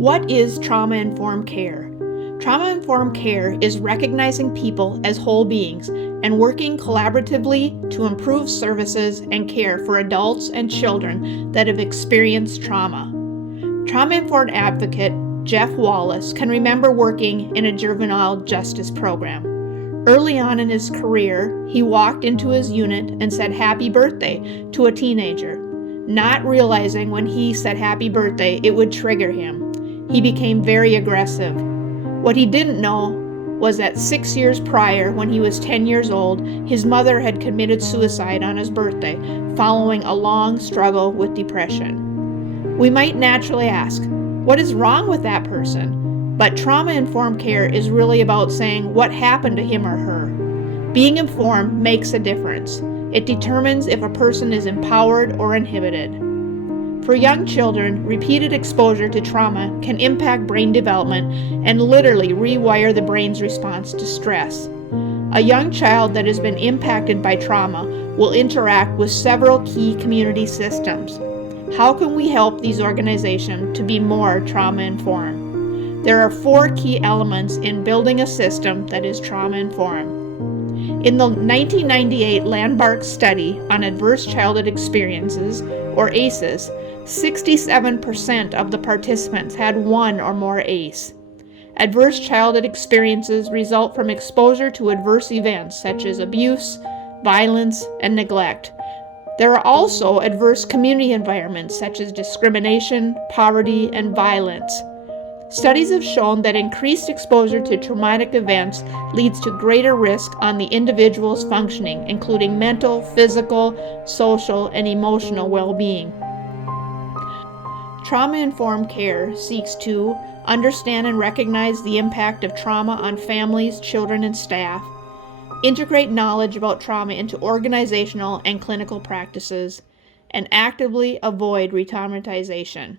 What is trauma-informed care? Trauma-informed care is recognizing people as whole beings and working collaboratively to improve services and care for adults and children that have experienced trauma. Trauma-informed advocate Jeff Wallace can remember working in a juvenile justice program. Early on in his career, he walked into his unit and said happy birthday to a teenager, not realizing when he said happy birthday it would trigger him. He became very aggressive. What he didn't know was that 6 years prior, when he was 10 years old, his mother had committed suicide on his birthday following a long struggle with depression. We might naturally ask, what is wrong with that person? But trauma-informed care is really about saying what happened to him or her. Being informed makes a difference. It determines if a person is empowered or inhibited. For young children, repeated exposure to trauma can impact brain development and literally rewire the brain's response to stress. A young child that has been impacted by trauma will interact with several key community systems. How can we help these organizations to be more trauma-informed? There are 4 key elements in building a system that is trauma-informed. In the 1998 Landmark Study on Adverse Childhood Experiences, or ACEs, 67% of the participants had one or more ACE. Adverse childhood experiences result from exposure to adverse events such as abuse, violence, and neglect. There are also adverse community environments such as discrimination, poverty, and violence. Studies have shown that increased exposure to traumatic events leads to greater risk on the individual's functioning, including mental, physical, social, and emotional well-being. Trauma-informed care seeks to understand and recognize the impact of trauma on families, children, and staff, integrate knowledge about trauma into organizational and clinical practices, and actively avoid re-traumatization.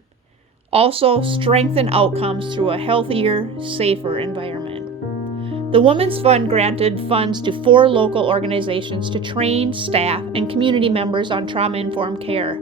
Also, strengthen outcomes through a healthier, safer environment. The Women's Fund granted funds to 4 local organizations to train staff and community members on trauma-informed care.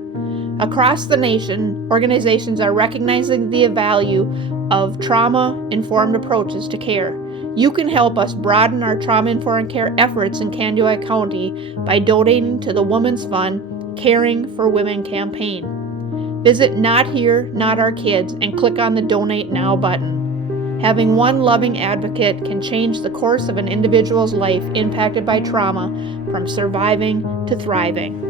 Across the nation, organizations are recognizing the value of trauma-informed approaches to care. You can help us broaden our trauma-informed care efforts in Kandiyohi County by donating to the Women's Fund Caring for Women campaign. Visit Not Here, Not Our Kids and click on the Donate Now button. Having one loving advocate can change the course of an individual's life impacted by trauma from surviving to thriving.